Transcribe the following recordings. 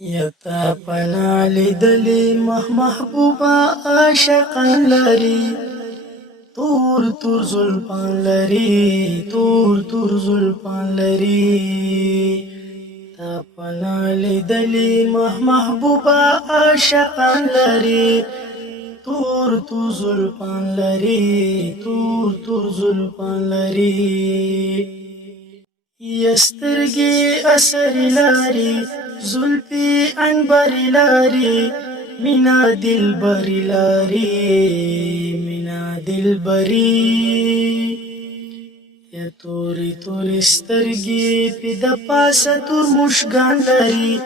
یتا پنا لیدلی محبوبا عاشقان لري تور تور زلفان لري تور تور زلفان لري تا پنا لیدلی محبوبا عاشقان لري تور تور زلفان لري تور تور زلفان لري یسترګي اثر لاري زلفي عنبر لاري مینا دلبر لاري مینا دلبري یا توري توري سترګي په د پاسه تور مشګان لري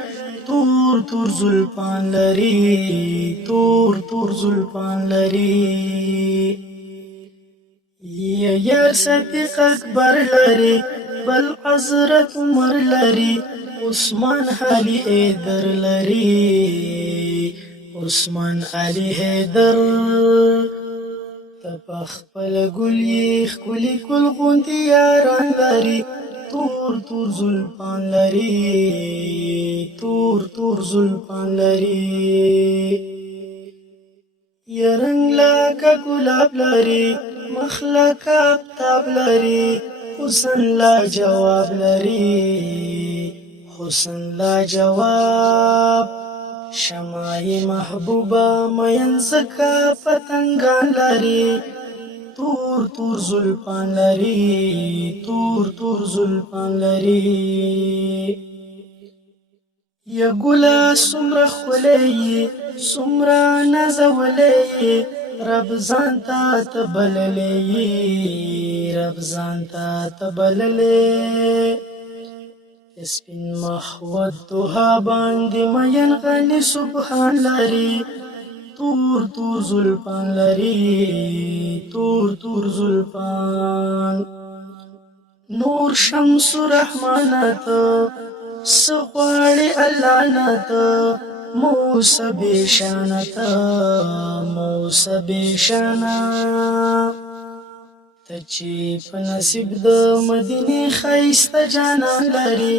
تور تور زلفان لري تور تور زلفان لري یا یار صدیق اکبر لري بل حضرت عمر لري عثمان علي حیدر لري عثمان علي حیدر تپخپل ګلي خولي کل غونډي یاران لري تور تور زلفان لري تور تور زلفان لري يرنګ لا ګلاب لري مخلق آفتاب لري حسن لا جواب لري حسن لا جواب شمای محبوبا مین زکا پتنگان لري تور تور زلفان لري تور تور زلفان لري یا ګلا سمره خولي سمره نازولي رب ځانته تبللې رب ځانته تبللې سپین محوت دوها باندې مین غني سبحان لري تور تور زلفان لري تور تور زلفان نور شمس رحمانات سغواړي الله نات موسى بشانتا موسى بشانا تچی په نصیب د مدینه خیسته جانان لري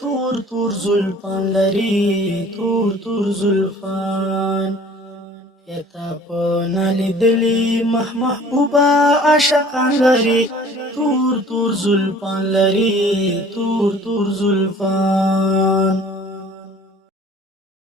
تور تور زلفان لري تور تور زلفان یتا په نالیدلی محبوبا عاشقان لري تور تور زلفان لري تور تور زلفان